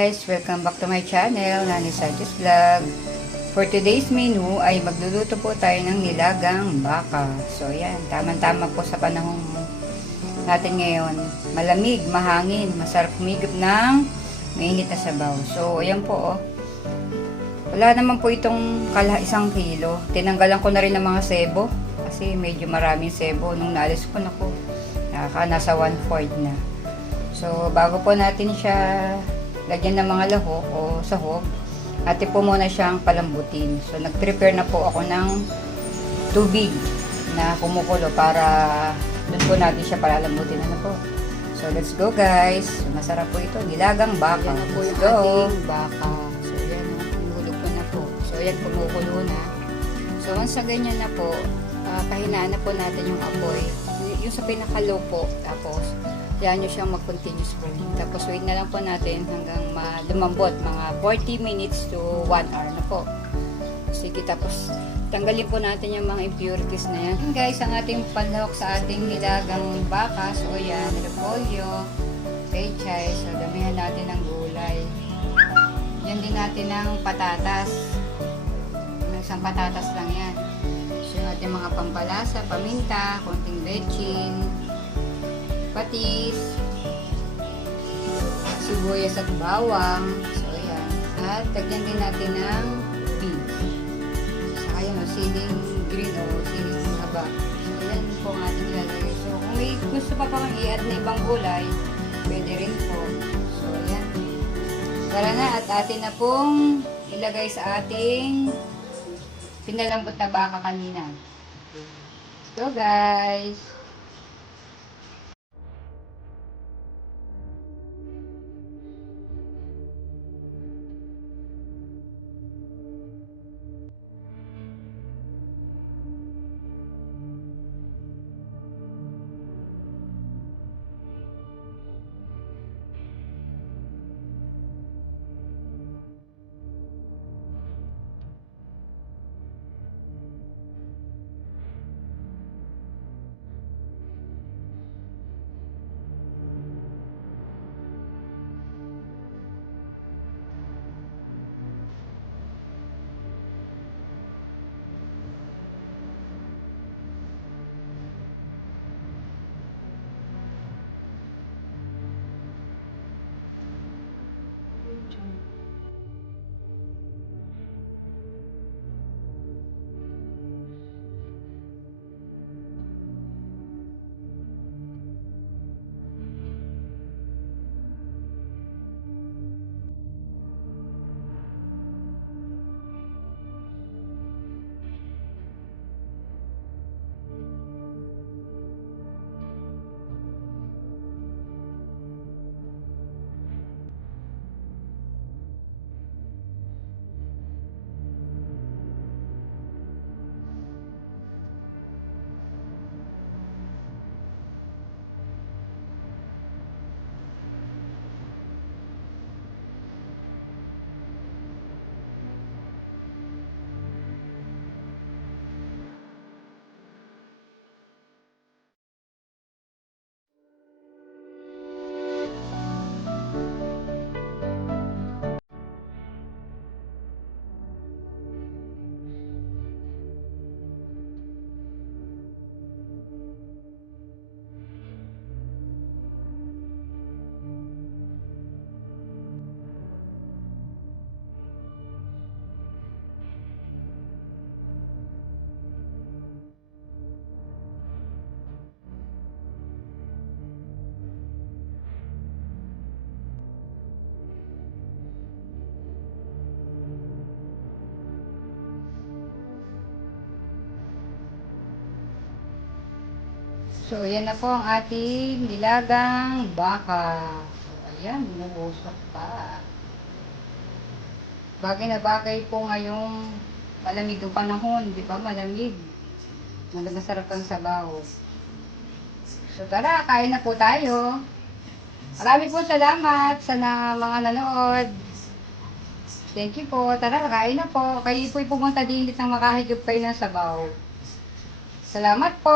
guys! Welcome back to my channel, Nani Sanchez Vlog. For today's menu ay magluluto po tayo ng nilagang baka. So ayan, tama-tama po sa panahon natin ngayon. Malamig, mahangin, masarap humigop ng mainit na sabaw. So ayan po oh. Wala naman po itong isang kilo. Tinanggalan ko na rin ng mga sebo. Kasi medyo maraming sebo. Nung naalis ko na po, nasa 1/4 na. So bago po natin siya lagyan ng mga lahok o sahog, atin po muna siyang palambutin. So nag-prepare na po ako ng tubig na kumukulo para doon po natin siya palalambutin. Ano po? So let's go guys. So, masarap po ito, nilagang baka. Yan na po yung Go. ating baka. So yan, humulog ko na po. So yan, kumukulo na. So once na ganyan na po, pahinaan na po natin yung apoy. Yung sa pinaka-low po. Tapos yan nyo siyang mag-continuous boiling. Tapos wait na lang po natin hanggang lumambot. Mga 40 minutes to 1 hour na po. Sige, tapos tanggalin po natin yung mga impurities na yan. And guys, ang ating panlahok sa ating nilagang baka. So yan, repolyo, pechay. So damihan natin ng gulay. Yan din natin ng patatas. Isang patatas lang yan. So yung ating mga pampalasa, paminta, konting bechin, patis, sibuyas at bawang. So ayan. At tagyan din natin ng beef. Saka yun, siling green o siling haba. So ayan po ang ating ilalagay. So kung may gusto pa pang i-add na ibang gulay, pwede rin po. So ayan. Tara na at atin na pong ilagay sa ating pinalambot na baka kanina. Let's go guys! So, ayan na po ang ating nilagang baka. So, ayan, bumuusok pa. Bagay na bagay po ngayong malamig ang panahon, di ba? Malamig. Masarap ang sabaw. So, tara, kain na po tayo. Marami po salamat sa mga nanood. Thank you po. Tara, kain na po. Kayo po'y pumunta din ng makahigop kayo ng sabaw. Salamat po.